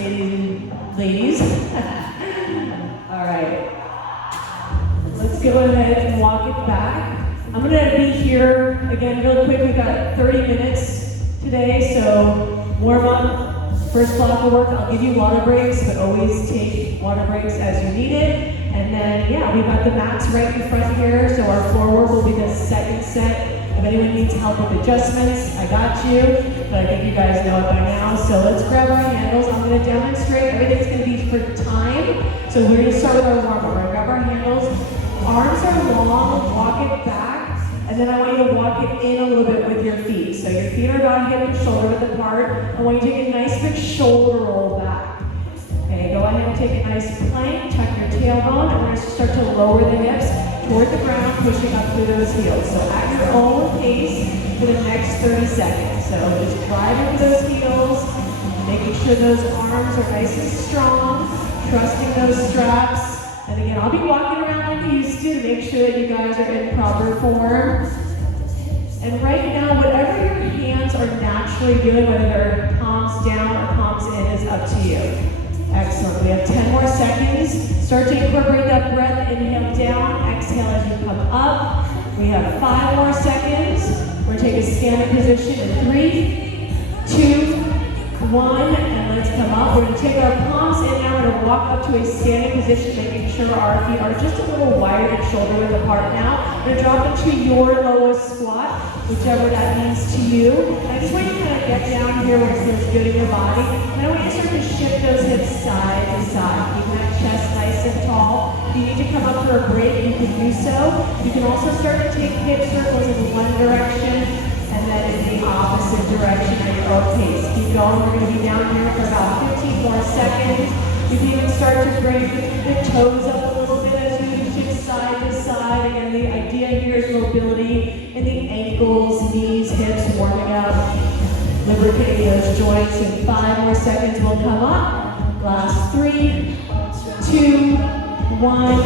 ladies. All right. Let's go ahead and walk it back. I'm gonna be here again really quick. We've got 30 minutes today, so warm up. First block of work, I'll give you water breaks, but always take water breaks as you need it. And then, yeah, we've got the mats right in front here, so our floor work will be the second set. If anyone needs help with adjustments, I got you, but I think you guys know it by now. So let's grab our handles. I'm gonna demonstrate. Everything's gonna be for time. So we're gonna start with our warm-up. We're gonna grab our handles. Arms are long, walk it back, and then I want you to walk it in a little bit with your feet. So your feet are about hip and shoulder width apart. I want you to take a nice big shoulder roll back. Okay, go ahead and take a nice plank, tuck your tailbone, and we're gonna start to lower the hips toward the ground, pushing up through those heels. So at your own pace for the next 30 seconds. So just driving through those heels, making sure those arms are nice and strong, trusting those straps. And again, I'll be walking around like I used to make sure that you guys are in proper form. And right now, whatever your hands are naturally doing, whether they're palms down or palms in, is up to you. Excellent. We have 10 more seconds. Start to incorporate that breath. Inhale down, exhale as you come up. We have 5 more seconds. We're going to take a standing position in 3, 2, 1, and let's come up. We're going to take our palms in now. We're going to walk up to a standing position, making sure our feet are just a little wider and shoulder width apart now. We're going to drop into your lowest squat, whichever that means to you. And I just want you to kind of get down here where it feels good in your body. And I want you to start to shift those hips side to side, keeping that chest nice and tall. If you need to come up for a break, you can do so. You can also start to take hip circles in one direction, and then in the opposite direction at your own pace. Keep going. We're going to be down here for about 15 more seconds. You can even start to bring the toes up a little bit as you shift side to side. Again, the idea here is mobility in the ankles, knees, hips, warming up, lubricating those joints. In 5 more seconds, we'll come up. Last 3, 2, 1,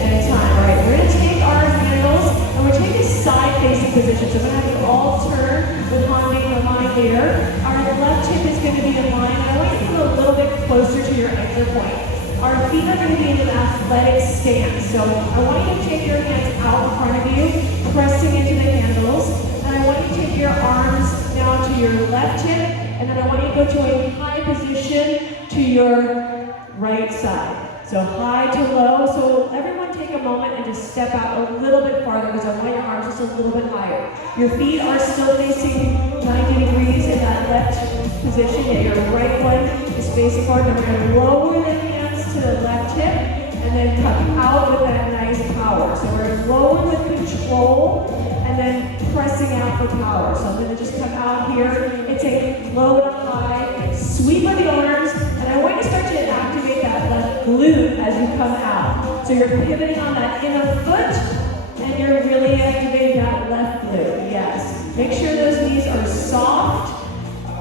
and time. All right, we're going to take our handles and we're taking side-facing position. So we're going to have you all turn with Hanmi or my here. Our left hip is going to be in line. I want you to come a little bit closer to your anchor point. Our feet are going to be in an athletic stance. So I want you to take your hands out in front of you, pressing into the handles. And I want you to take your arms now to your left hip. And then I want you to go to a high position to your right side. So high to low. So everyone take a moment and just step out a little bit farther because I want your arms just a little bit higher. Your feet are still facing 90 degrees in that left position, yet your right one is facing forward. Then we're going to lower the hands to the left hip and then come out with that nice power. So we're going to lower with control and then pressing out for power. So I'm going to just come out here and take low to high, sweep of the arms, and I want you to start to activate that left glute as you come out. So you're pivoting on that inner foot, and you're really activating that left glute. Yes. Make sure those knees are soft.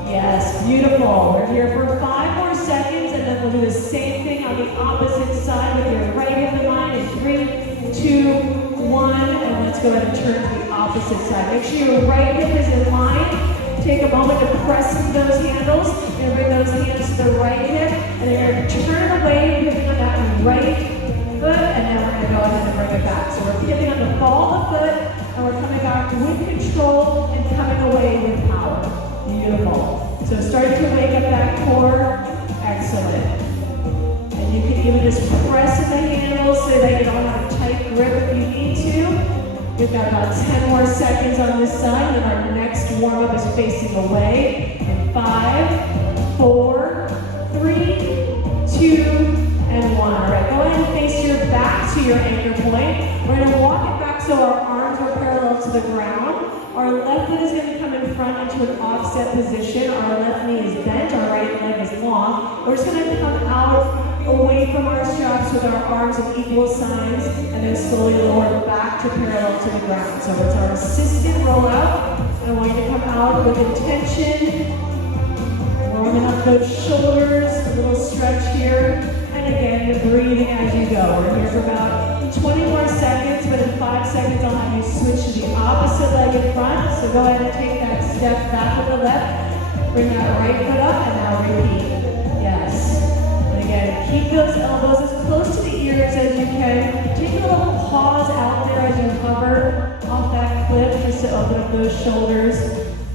Yes, beautiful. We're here for 5 more seconds, and then we'll do the same thing on the opposite side with your right hip in line in 3, 2, 1, and let's go ahead and turn to the opposite side. Make sure your right hip is in line. Take a moment to press into those handles. You're going to bring those hands to the right hip, and then you're going to turn away, pivoting on that right foot, and then we're going to go ahead and bring it back. So we're pivoting on the ball of the foot, and we're coming back with control and coming away with power. Beautiful. So start to wake up that core. Excellent. And you can even just press in the handles so that you don't have a tight grip if you need to. We've got about 10 more seconds on this side, and our next warm-up is facing away. In 5, 4, 3, 2, and 1. All right, go ahead and face your back to your anchor point. We're going to walk it back so our arms are parallel to the ground. Our left foot is going to come in front into an offset position. Our left knee is bent, our right leg is long. We're just going to come out away from our straps with our arms in equal signs, and then slowly lower back to parallel to the ground. So it's our assisted rollout. And I want you to come out with intention, warming up those shoulders, a little stretch here, and again, breathing as you go. We're here for about 20 more seconds, but in 5 seconds I'll have you switch to the opposite leg in front. So go ahead and take that step back with the left, bring that right foot up, and now repeat. Yes. And again, keep those elbows as close to the ears as you can. Take a little pause out there as you hover off that cliff just to open up those shoulders.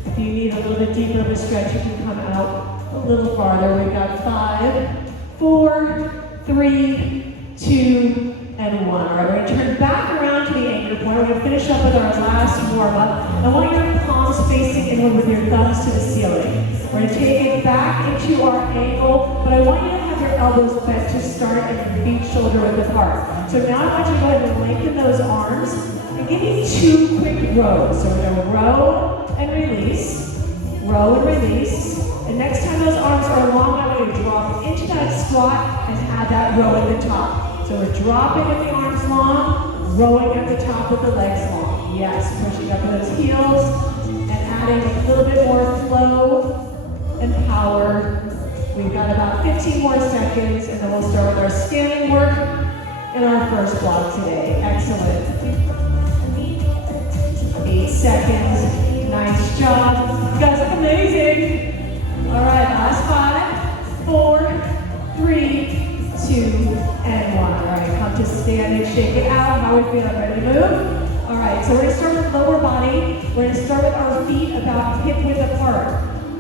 If you need a little bit deeper of a stretch, you can come out a little farther. We've got 5, 4, 3, 2, and 1. All right, we're going to turn back around to the anchor point. We're going to finish up with our last warm-up. I want your palms facing inward with your thumbs to the ceiling. We're going to take it back into our ankle, but I want you to have your elbows bent to start and your feet shoulder width apart. So now I want you to go ahead and lengthen those arms and give me 2 quick rows. So we're going to row and release, row and release. And next time those arms are long, I'm going to drop into that squat and add that row at the top. So we're dropping with the arms long, rowing at the top with the legs long. Yes, pushing up those heels and adding a little bit more flow and power. We've got about 15 more seconds, and then we'll start with our standing work in our first block today. Excellent. 8 seconds. Nice job. You guys look amazing. All right, last 5, 4, 3, 2, and 1. All right, come to stand and shake it out. How are we feeling? Ready to move? All right, so we're going to start with lower body. We're going to start with our feet about hip width apart.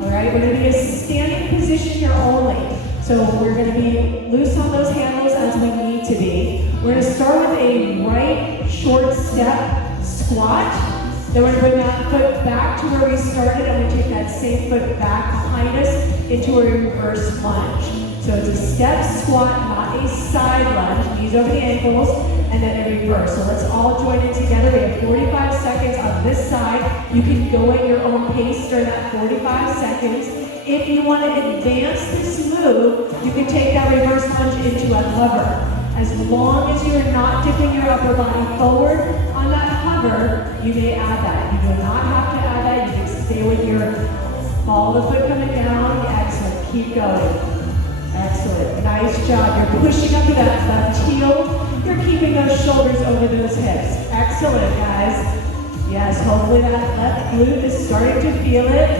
All right, we're going to be a standing position here only. So we're going to be loose on those handles as we need to be. We're going to start with a right short step squat. Then we're going to bring that foot back to where we started, and we take that same foot back behind us into a reverse lunge. So it's a step squat, not a side lunge. Knees over the ankles, and then a reverse. So let's all join in together. We have 45 seconds on this side. You can go at your own pace during that 45 seconds. If you want to advance this move, you can take that reverse lunge into a hover. As long as you are not dipping your upper body forward on that hover, you may add that. You do not have to add that. You can stay with your ball of the foot coming down. Excellent. Keep going. Excellent. Nice job. You're pushing up to that left heel. You're keeping those shoulders over those hips. Excellent, guys. Yes, hopefully that left glute is starting to feel it.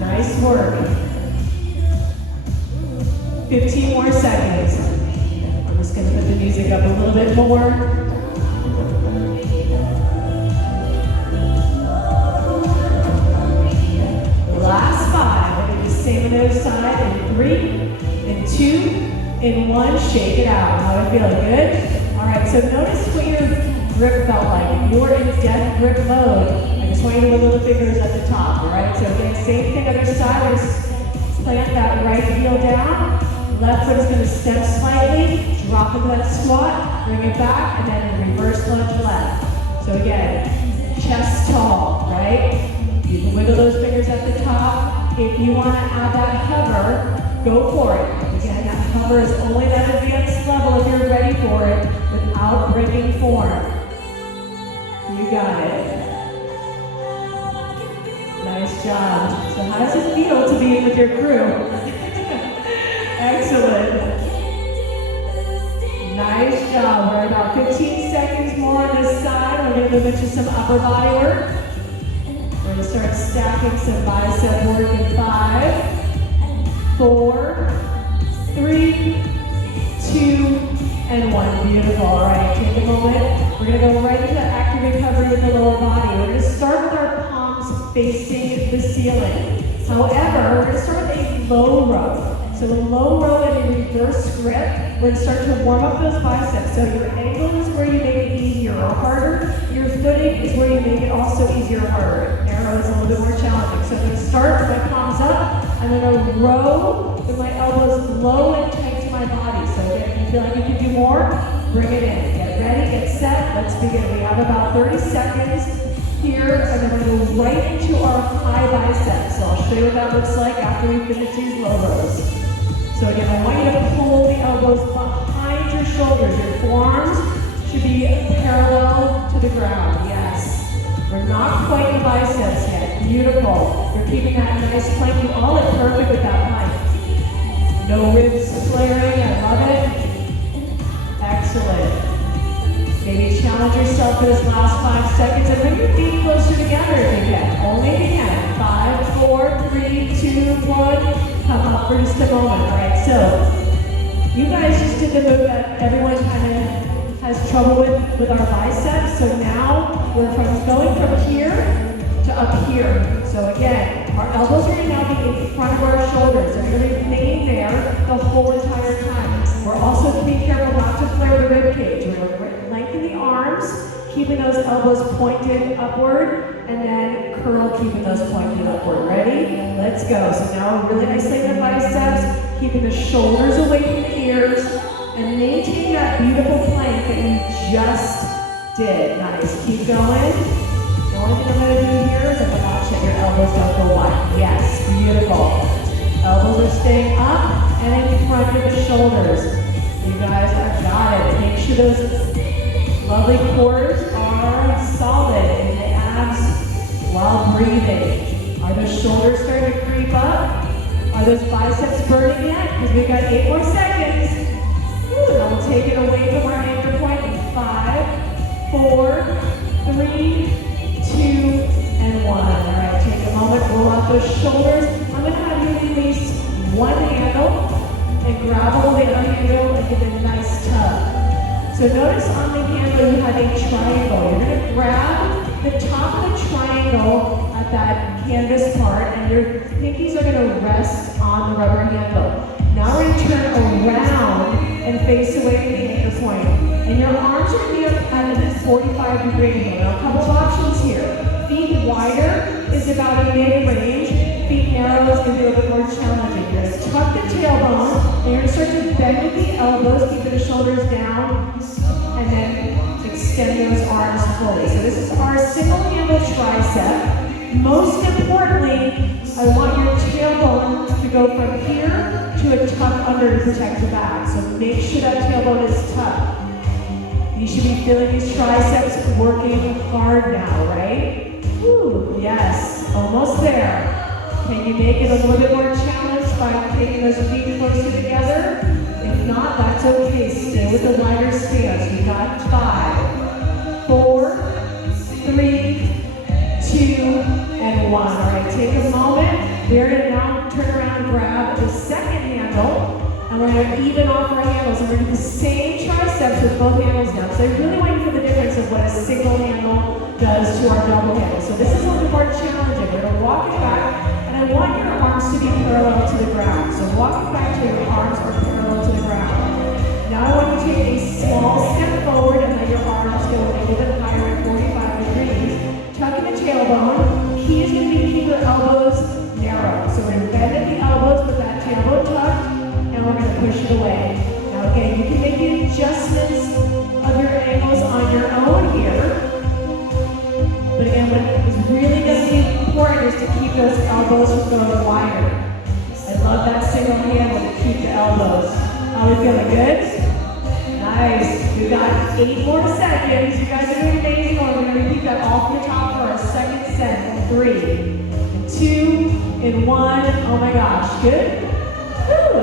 Nice work. 15 more seconds. I'm just going to put the music up a little bit more. Last 5. We'll do the same on the other side in 3, in 2, in 1. Shake it out. How are you feeling? Good? All right, so notice what your grip felt like. If you're in death grip mode, I just want you to wiggle the fingers at the top, all right? So again, same thing other side. We're just plant that right heel down. Left foot is going to step slightly, drop into that squat, bring it back, and then in reverse lunge left. So again, chest tall, right? You can wiggle those fingers at the top. If you want to add that hover, go for it. Again, that hover is only that advanced level if you're ready for it without breaking form. You got it. Nice job. So how does it feel to be with your crew? Excellent. Nice job. We're about 15 seconds more on this side. We're going to move into some upper body work. We're going to start stacking some bicep work in 5, 4, 3, 2, and 1. Beautiful. All right, take a moment. We're going to go right into active recovery with the lower body. We're going to start with our palms facing the ceiling. However, we're going to start with a low row. So a low row and a reverse grip. We're going to start to warm up those biceps. So your ankle is where you make it easier or harder. Your footing is where you make it also easier or harder. Arrow is a little bit more challenging. So I'm going to start with my palms up. I'm going to row with my elbows low and tight to my body. So again, if you feel like you can do more, bring it in. Get ready, get set. Let's begin. We have about 30 seconds here, and then we're going to go right into our high biceps. So I'll show you what that looks like after we finish these low rows. So again, I want you to pull the elbows behind your shoulders. Your forearms should be parallel to the ground. Yes. We're not quite in biceps yet. Beautiful. You're keeping that nice plank. You all look perfect with that plank. No ribs flaring. I love it. Excellent. Maybe challenge yourself for this last 5 seconds and bring your feet closer together if you can. Only if you can. 5, 4, 3, 2, 1. Come up. for just a moment. All right, so you guys just did the move that everyone kind of has trouble with our biceps. So now we're going from here to up here. So again, our elbows are going to now be in front of our shoulders. They're going to remain there the whole entire time. We're also being careful not to flare the rib cage. We're going to lengthen the arms, keeping those elbows pointed upward, and then curl, keeping those pointed upward. Ready? Let's go. So now we're really isolating the biceps, keeping the shoulders away from the ears, and maintain that beautiful plank that you just did. Nice. Keep going. The only thing I'm going to do here is I'm going to watch that your elbows don't go wide. Yes, beautiful. Elbows are staying up and in front of the shoulders. You guys have got it. Make sure those lovely cores are solid in the abs while breathing. Are those shoulders starting to creep up? Are those biceps burning yet? Because we've got 8 more seconds. Woo, then we'll take it away from our anchor point in 5, 4, 3, 2, and 1. All right, take a moment, roll out those shoulders. I'm going to have you release one handle and grab hold of the other handle and give it a nice tug. So notice on the handle you have a triangle. You're going to grab the top of the triangle at that canvas part, and your pinkies are going to rest on the rubber handle. Now we're going to turn around and face away from the anchor point. And your arms are going to be up at a 45-degree angle. Now a couple of options here. Feet wider is about a mid-range. Feet narrow is going to be a little bit more challenging. You're going to tuck the tailbone, and you're going to start to bend with the elbows, keeping the shoulders down, and then extend those arms fully. So this is our single-handle tricep. Most importantly, I want your tailbone to go from here to a tuck under to protect the back. So make sure that tailbone is tucked. You should be feeling these triceps working hard now, right? Woo, yes, almost there. Can you make it a little bit more challenged by taking those feet closer together? If not, that's okay. Stay with the wider stance. We got 5, 4, 3, 2, and 1. All right, take a moment. We're going to now turn around and grab the second handle, and we're going to even off our handles, and we're going to do the same triceps with both handles now. So I really want you to feel the difference of what a single handle does to our double handle. So this is a little bit more challenging. We're going to walk it back, and I want your arms to be parallel to the ground. So walk it back till your arms are parallel to the ground. Now I want you to take a small step forward and let your arms go a little bit higher at 45 degrees. Tuck in the tailbone. Key is going to be to keep your elbows narrow. So we're going to bend at the elbows with that tailbone tucked, and we're going to push it away. Now again, you can make the adjustments of your angles on your own here. But again, what is really going to be important is to keep those elbows from going wider. I love that single handle to keep the elbows. How are we feeling? Good? Nice. We got 8 more seconds. You guys are doing amazing. We're going to repeat that all from the top for our second set. 3, and 2, and 1. Oh my gosh. Good? Woo.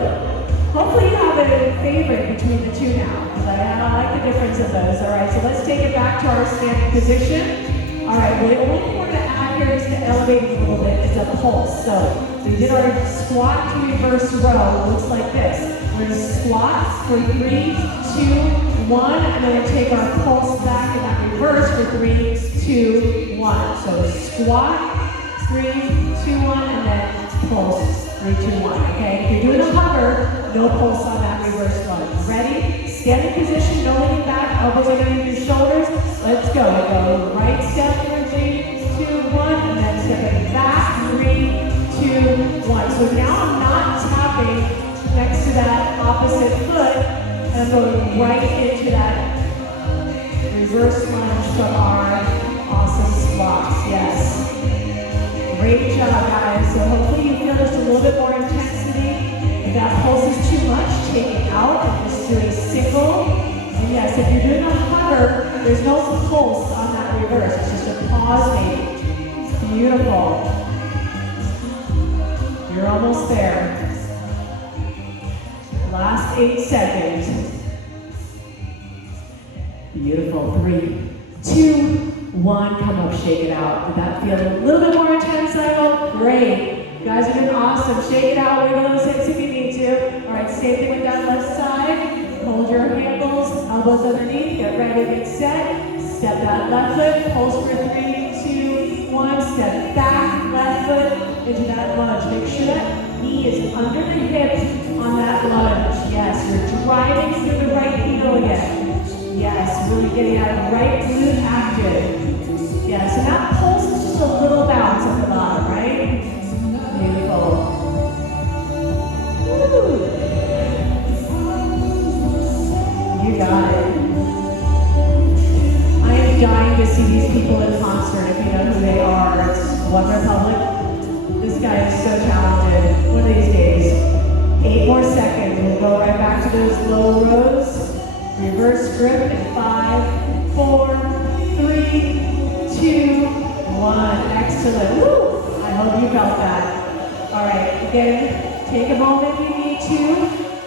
Hopefully you have a favorite between the two now, because I like the difference of those. All right, so let's take it back to our standing position. All right, well, the only thing we're going to add here is to elevate it a little bit is a pulse. So we did our squat to reverse row. It looks like this. We're going to squat for 3, 2, 1, and then we'll take our pulse back in that reverse for 3, 2, 1. So squat, 3, 2, 1, and then pulse. 3, 2, 1. Okay, if you're doing a hover, no pulse on that reverse one. Ready? Standing position, no leaning back, elbows are going to your shoulders. Let's go. Go right step for 3, 2, 1, and then stepping back. 3, 2, 1. So now I'm not tapping next to that opposite foot, and I'm going right into that reverse lunge from our awesome squats. Yes. Great job, guys. So hopefully you feel just a little bit more intensity. If that pulse is too much, take it out and just do a single. And yes, if you're doing a hover, there's no pulse on that reverse. It's just a pause maybe. Beautiful. You're almost there. Last 8 seconds. Beautiful. 3, 2, 1, come up, shake it out. Did that feel a little bit more intense than I felt? Great. You guys are doing awesome. Shake it out, wiggle those hips if you need to. All right, same thing with that left side. Hold your ankles, elbows underneath, get ready, get set. Step that left foot, pulse for 3, 2, 1. Step back, left foot into that lunge. Make sure that knee is under the hip on that lunge. Yes, you're driving through the right heel again. Yes, really getting that right glute active. Yes, and that pulse is just a little bounce at the bottom, right? Beautiful. Woo. You got it. I am dying to see these people in concert. If you know who they are, it's One Republic. This guy is so talented. One of these days. 8 more seconds. We'll go right back to those low rows. Reverse grip in 5, 4, 3, 2, 1. Excellent. Woo! I hope you felt that. All right, again, take a moment if you need to.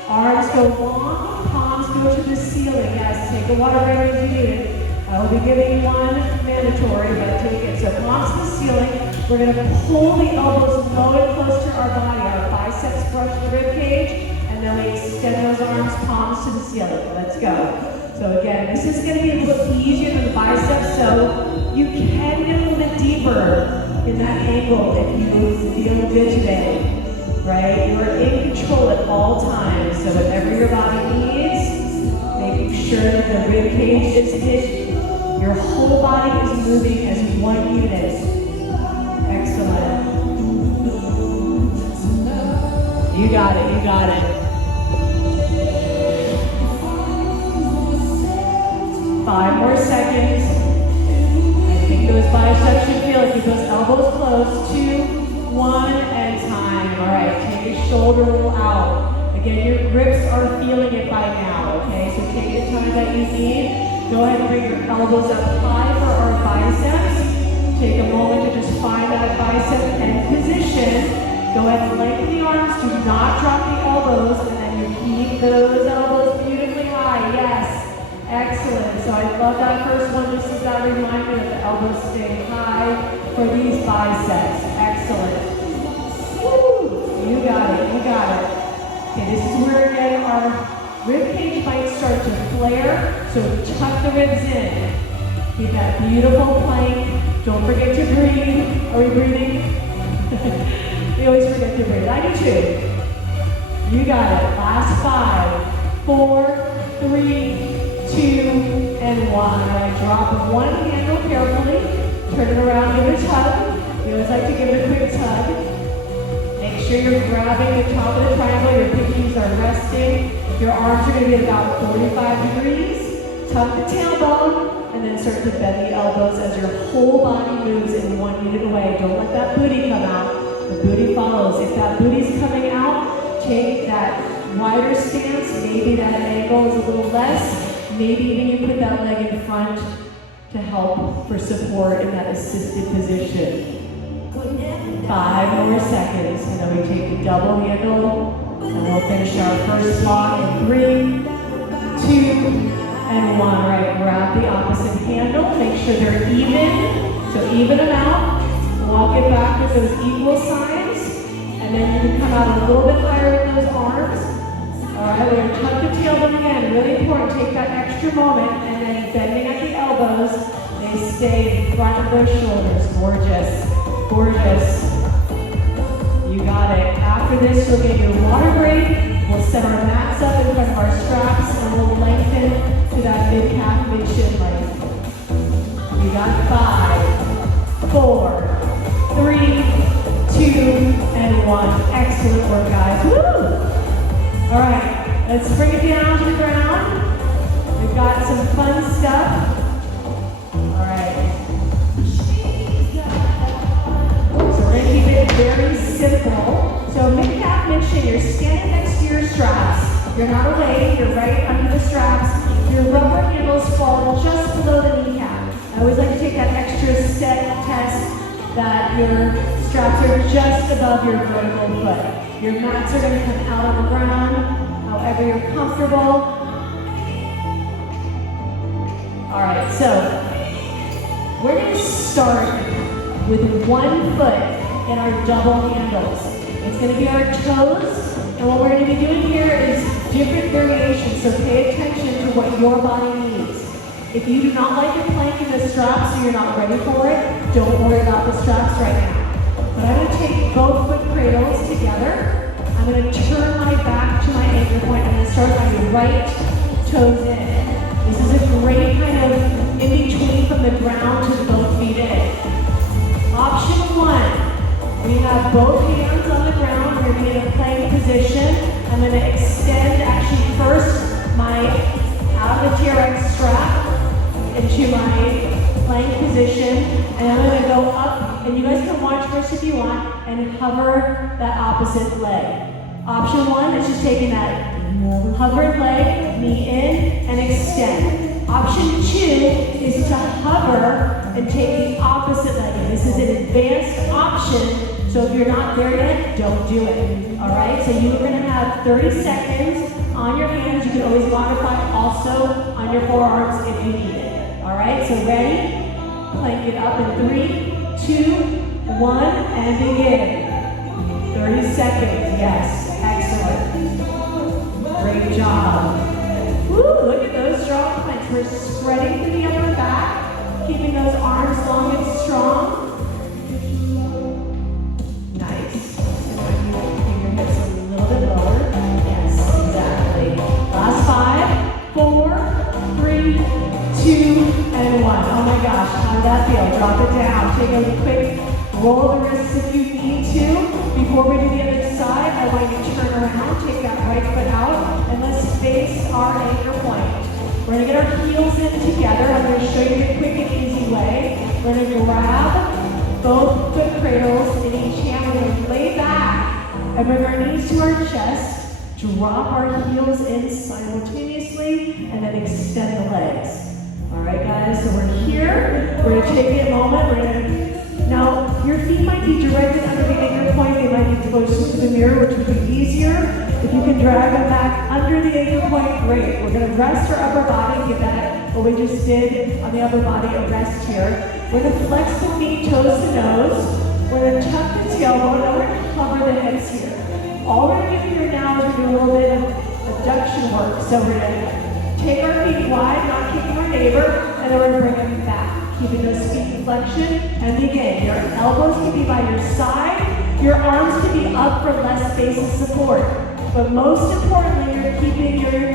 Arms go long, palms go to the ceiling. Yes, take a water break if you need it. I will be giving one mandatory, but take it. So palms to the ceiling. We're going to pull the elbows low and close to our body. Our biceps brush the rib cage. And then we extend those arms, palms to the ceiling. Let's go. So again, this is going to be a little easier than the biceps, so you can get a little bit deeper in that angle if you feel good today, right? You're in control at all times, so whatever your body needs, making sure that the rib cage is hit, your whole body is moving as one unit. Excellent. You got it, you got it. 5 more seconds. I think those biceps should feel it. Keep those elbows close. 2, 1, and time. All right, take your shoulder roll out. Again, your grips are feeling it by now, okay? So take the time that you need. Go ahead and bring your elbows up high for our biceps. Take a moment to just find that bicep and position. Go ahead and lengthen the arms. Do not drop the elbows, and then you keep those elbows beautifully high. Yes. Excellent. So I love that first one, just as that reminder that the elbows stay high for these biceps. Excellent. Woo! You got it. You got it. Okay, this is where again our rib cage might start to flare. So tuck the ribs in. Keep that beautiful plank. Don't forget to breathe. Are we breathing? We always forget to breathe. I do too. You got it. Last 5, 4, 3, 2, and 1. All right, drop one handle carefully. Turn it around, give it a tug. We always like to give it a quick tug. Make sure you're grabbing the top of the triangle. Your pinkies are resting. Your arms are going to be about 45 degrees. Tuck the tailbone, and then start to bend the elbows as your whole body moves in one unit away. Don't let that booty come out. The booty follows. If that booty's coming out, take that wider stance. Maybe that angle is a little less. Maybe even you put that leg in front to help for support in that assisted position. 5 more seconds, and then we take the double handle, and we'll finish our first block in 3, 2, and 1. All right, grab the opposite handle, make sure they're even, so even them out. Walk it back with those equal signs, and then you can come out a little bit higher with those arms. All right, we're going to tuck the tailbone again. Really important, take that extra moment, and then bending at the elbows, they stay in front of those shoulders. Gorgeous, gorgeous. You got it. After this, you'll get your water break. We'll set our mats up in front of our straps, and we'll lengthen to that mid-calf, mid-shin length. You got 5, 4, 3, 2, and 1. Excellent work, guys. Woo! All right, let's bring it down to the ground. We've got some fun stuff. All right. So we're going to keep it very simple. So mid-calf, mid-shin, you're standing next to your straps. You're not away, you're right under the straps. Your rubber handles fall just below the kneecap. I always like to take that extra step test that your straps are just above your vertical foot. Your mats are going to come out on the ground, however you're comfortable. All right, so We're going to start with one foot in our double handles. It's going to be our toes, and what we're going to be doing here is different variations, so pay attention to what your body needs. If you do not like the plank in the straps, so you're not ready for it, don't worry about the straps right now. But I'm going to take both foot cradles together. I'm going to turn my back to my anchor point. I'm going to start my right toes in. This is a great kind of in-between from the ground to both feet in. Option one, we have both hands on the ground. We're going to be in a plank position. I'm going to extend, actually first, my out of the TRX strap into my plank position, and I'm going to go up, and you guys can watch first if you want, and hover that opposite leg. Option one is just taking that hovered leg, knee in, and extend. Option two is to hover and take the opposite leg in. This is an advanced option, so if you're not there yet, don't do it. All right, so you're going to have 30 seconds on your hands. You can always modify also on your forearms if you need it. All right, so ready? Plank it up in 3, 2, 1, and begin. 30 seconds, yes, excellent. Great job. Woo, look at those strong planks. We're spreading through the upper back, keeping those arms long and strong. Nice. And when you bring your hips a little bit lower. Yes, exactly. Last 5, 4, 3, 2, and 1. Oh my gosh, how did that feel? Drop it down. Take a quick roll of the wrists if you need to. Before we do the other side, I want you to turn around, take that right foot out, and let's face our anchor point. We're going to get our heels in together. I'm going to show you the quick and easy way. We're going to grab both foot cradles in each hand. We're going to lay back and bring our knees to our chest, drop our heels in simultaneously, and then extend the legs. All right, guys, so we're here. We're going to take a moment. Now, your feet might be directed under the anchor point. They might be closer to the mirror, which would be easier. If you can drag them back under the anchor point, great. We're going to rest our upper body, give that what we just did on the upper body a rest here. We're going to flex the feet toes to nose. We're going to tuck the tailbone, and we're going to cover the hips here. All we're going to do here now is we're doing a little bit of abduction work. So we're going to take our feet wide, not kicking our neighbor, and then we're going to bring them back. Keeping those feet in flexion, and begin. Your elbows can be by your side, your arms can be up for less space of support. But most importantly, you're keeping your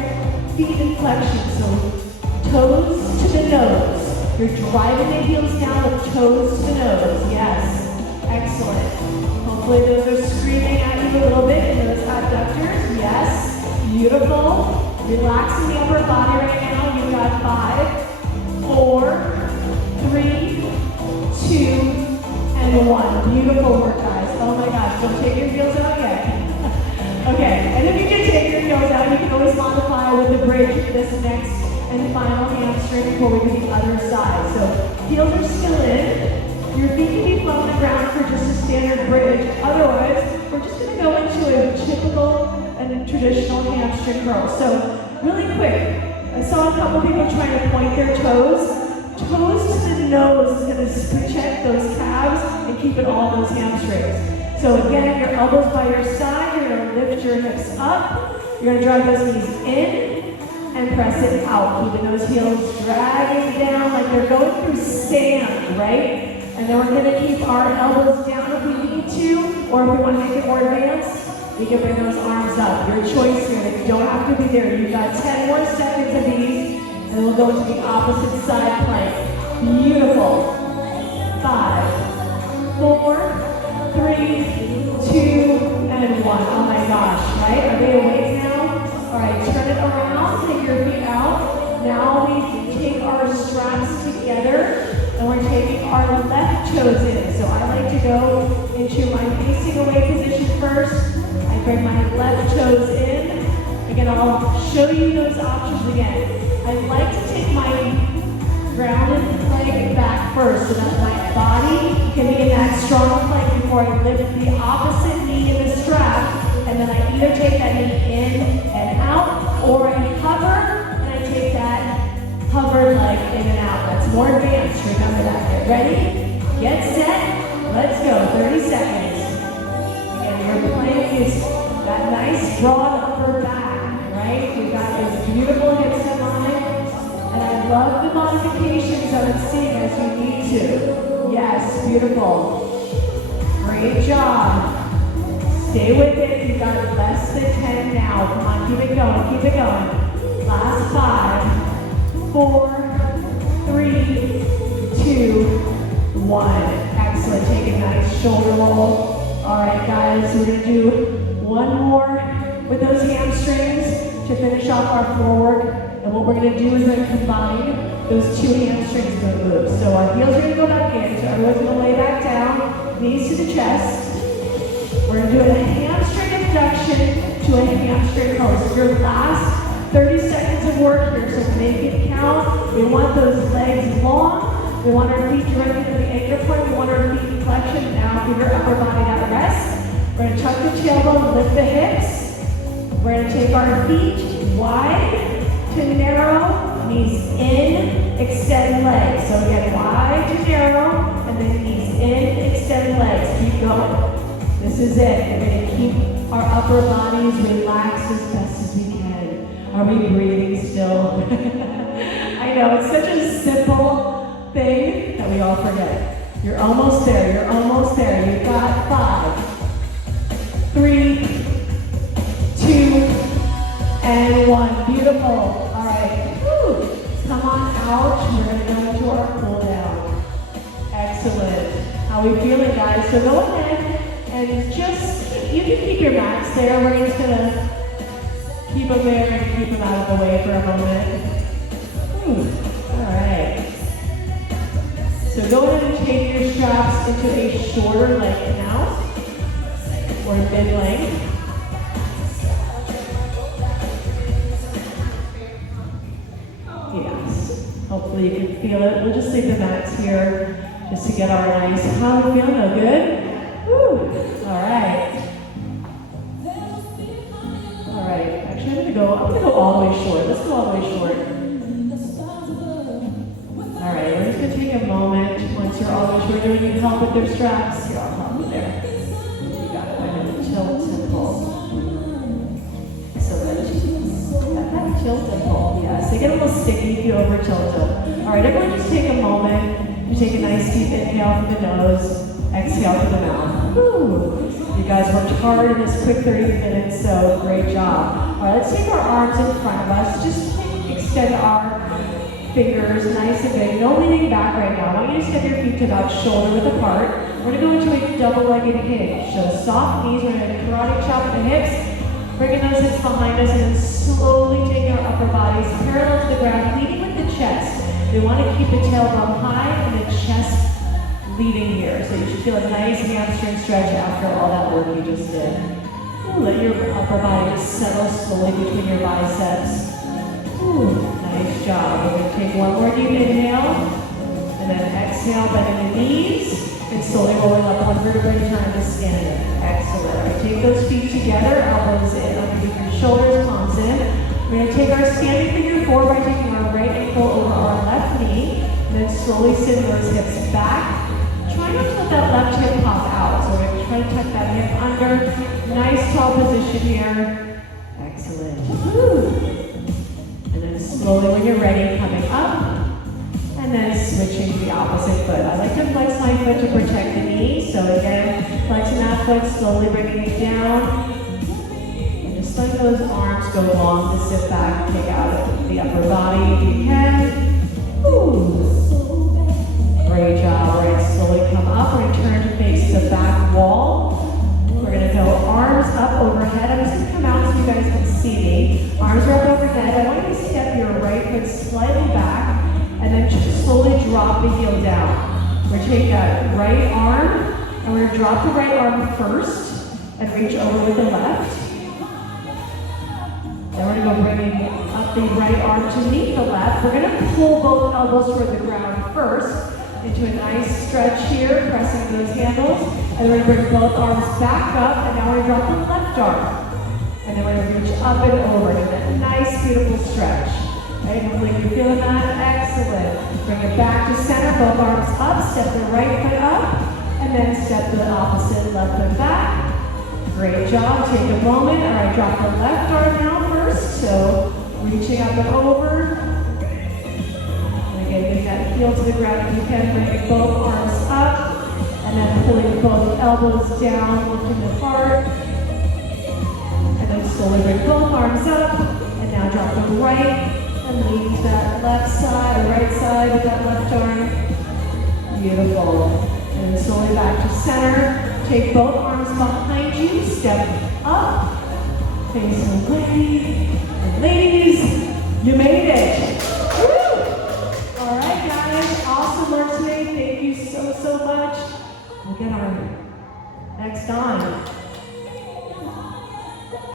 feet in flexion, so toes to the nose. You're driving the heels down with toes to the nose. Yes, excellent. Hopefully those are screaming at you a little bit in those abductors. Yes, beautiful. Relaxing the upper body right now. You've got 5, 4, 3, 2, and 1. Beautiful work, guys. Oh my gosh, don't take your heels out yet. Okay, and if you do take your heels out, you can always modify with the bridge this next and final hamstring before we do the other side. So heels are still in. Your feet can be flat on the ground for just a standard bridge. Otherwise, we're just going to go into a typical and traditional hamstring curl. So really quick, I saw a couple people trying to point their toes. Toes to the nose is going to protect those calves and keep it all those hamstrings. So again, your elbows by your side, you're going to lift your hips up. You're going to drive those knees in and press it out. Keeping those heels dragging down like they're going through sand, right? And then we're going to keep our elbows down if we need to, or if we want to make it more advanced, we can bring those arms up. Your choice here. You don't have to be there. You've got 10 more seconds of these. And we'll go into the opposite side plank. Beautiful. 5, 4, 3, 2, and 1. Oh my gosh, right? Are they awake now? All right, turn it around, take your feet out. Now we take our straps together, and we're taking our left toes in. So I like to go into my facing away position first. I bring my left toes in. Again, I'll show you those options again. I like to take my grounded plank back first so that my body can be in that strong plank before I lift the opposite knee in the strap, and then I either take that knee in and out, or I hover and I take that hover leg in and out. That's more advanced, remember that. Get ready, get set, let's go, 30 seconds. Again, your plank is that nice broad upper back, right? We've got those beautiful hips in line. And I love the modifications I would see as you need to. Yes, beautiful. Great job. Stay with it. You've got less than 10 now. Come on, keep it going, keep it going. Last 5, 4, 3, 2, 1. Excellent. Take a nice shoulder roll. All right, guys, we're going to do one more with those hamstrings to finish off our floor work. And what we're going to do is then combine those 2 hamstrings in the move. So our heels are going to go back in. So everyone's going to lay back down, knees to the chest. We're going to do a hamstring abduction to a hamstring curl. This is your last 30 seconds of work here, so make it count. We want those legs long. We want our feet directly to the anchor point. We want our feet in flexion. Now keep your upper body at rest. We're going to tuck the tailbone, lift the hips. We're going to take our feet wide to narrow, knees in, extend legs. So again, wide to narrow, and then knees in, extend legs. Keep going. This is it. We're going to keep our upper bodies relaxed as best as we can. Are we breathing still? I know, it's such a simple thing that we all forget. You're almost there, you're almost there. You've got 5, 3, 2, and 1. Beautiful. All right. Woo. Come on out. We're going to go into our cool down. Excellent. How are we feeling, guys? So go ahead and just, you can keep your mats there. We're just going to keep them there and keep them out of the way for a moment. All right. So go ahead and change your straps into a shorter length now, or mid-length. Yes. Hopefully you can feel it. We'll just leave the mats here just to get our nice. How are we feeling? No good? Woo. All right. All right. Actually, I'm gonna go all the way short. Let's go all the way short. All right, we're just going to take a moment. Once you're all the way short, do you need help with their straps? Here, I'll help you there. You got it. I'm going to tilt and pull. Excellent. Tilt and pull. Yes, they get a little sticky if you over tilt them. All right, everyone just take a moment. You take a nice deep inhale from the nose, exhale through the mouth. Woo. You guys worked hard in this quick 30 minutes, so great job. All right, let's take our arms in front of us. Just extend our fingers nice and big. No leaning back right now. I want you to step your feet to about shoulder width apart. We're going to go into a double-legged hinge. So soft knees. We're going to karate chop the hips. Bringing those hips behind us and then slowly taking our upper bodies parallel to the ground, leading with the chest. We want to keep the tailbone high and the chest leading here. So you should feel a nice hamstring stretch after all that work you just did. Let your upper body just settle slowly between your biceps. Nice job. We're going to take one more deep inhale, and then exhale, bending the knees, and slowly rolling up one vertebra at a time to standing. Excellent. All right, take those feet together, elbows in, underneath your shoulders, palms in. We're going to take our standing figure 4 by taking our right ankle over our left knee, and then slowly send those hips back. Try not to let that left hip pop out. So we're going to try to tuck that hip under. Nice tall position here. Excellent. Woo. Slowly, when you're ready, coming up, and then switching to the opposite foot. I like to flex my foot to protect the knee. So again, flexing that foot, slowly bringing it down. And just letting those arms go long to sit back, take out the upper body if you can. Ooh. Great job. All right, slowly come up. We're going to turn to face the back wall. We're going to go arms up overhead. I'm just going to come out so you guys can see me. Arms are up overhead. I want you to step your right foot slightly back and then just slowly drop the heel down. We're going to take that right arm and we're going to drop the right arm first and reach over with the left. Then we're going to go bringing up the right arm to meet the left. We're going to pull both elbows toward the ground first into a nice stretch here, pressing those handles. And then we're going to bring both arms back up, and now we're going to drop the left arm. And then we're going to reach up and over to that nice, beautiful stretch. Right, hopefully you're feeling that. Excellent. Bring it back to center, both arms up, step the right foot up, and then step the opposite left foot back. Great job, take a moment. All right, drop the left arm now first, so reaching up and over. And again, getting that heel to the ground if you can, bring both arms up, and then pulling both elbows down, lifting the heart. And then slowly bring both arms up, and now drop them right, and lean to that left side, or right side with that left arm. Beautiful. And then slowly back to center. Take both arms behind you, step up, face away. And ladies, you made